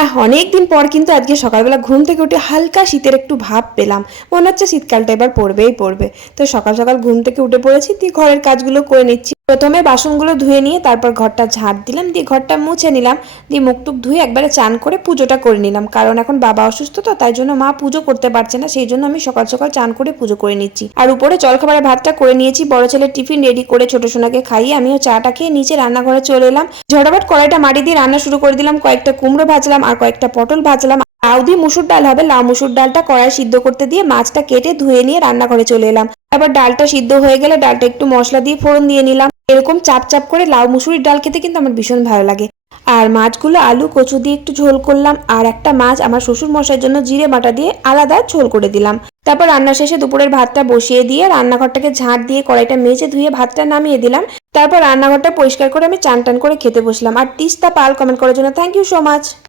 না, অনেকদিন পর কিন্তু আজকে সকালবেলা ঘুম থেকে উঠে হালকা শীতের একটু ভাব পেলাম। মনে হচ্ছে শীতকালটা এবার পড়বেই পড়বে। তো সকাল সকাল ঘুম থেকে উঠে পড়েছি, দিয়ে ঘরের কাজগুলো করে নিচ্ছি। প্রথমে বাসনগুলো ধুয়ে নিয়ে তারপর ঘরটা ঝাড় দিলাম, দিয়ে ঘরটা মুছে নিলাম, দিয়ে মুখটুক ধুয়ে একবারে চান করে পুজোটা করে নিলাম। কারণ এখন বাবা অসুস্থ, তো তাই জন্য মা পুজো করতে পারছে না, সেই জন্য আমি সকাল সকাল চান করে পুজো করে নিচ্ছি। আর উপরে জলখাবারের ভাতটা করে নিয়েছি, বড় ছেলের টিফিন রেডি করে ছোট সোনাকে খাইয়ে আমিও চাটা খেয়ে নিচে রান্নাঘরে চলে এলাম। ঝটাপট কড়াইটা মাটি দিয়ে রান্না শুরু করে দিলাম। কয়েকটা কুমড়ো ভাজলাম আর কয়েকটা পটল ভাজলাম। লাউ দিয়ে মুসুর ডাল হবে, লাউ মুসুর ডালটা কড়াই সিদ্ধ করতে দিয়ে মাছটা কেটে ধুয়ে নিয়ে রান্নাঘরে চলে এলাম। তারপর ডালটা সিদ্ধ হয়ে গেলে ডালটা একটু মশলা দিয়ে ফোড়ন দিয়ে নিলাম। এরকম চাপ চাপ করে লাউ মুসুরির ডাল খেতে কিন্তু আমার ভীষণ ভালো লাগে। আর মাছগুলো আলু কচু দিয়ে একটু ঝোল করলাম, আর একটা মাছ আমার শ্বশুর মশাইয়ের জন্য জিরে বাটা দিয়ে আলাদা ঝোল করে দিলাম। তারপর রান্না শেষে দুপুরের ভাতটা বসিয়ে দিয়ে রান্নাঘরটাকে ঝাঁট দিয়ে কড়াইটা মেজে ধুয়ে ভাতটা নামিয়ে দিলাম। তারপর রান্নাঘরটা পরিষ্কার করে আমি চান টান করে খেতে বসলাম। আর তিস্তা পাল কমেন্ট করার জন্য থ্যাংক ইউ সো মাচ।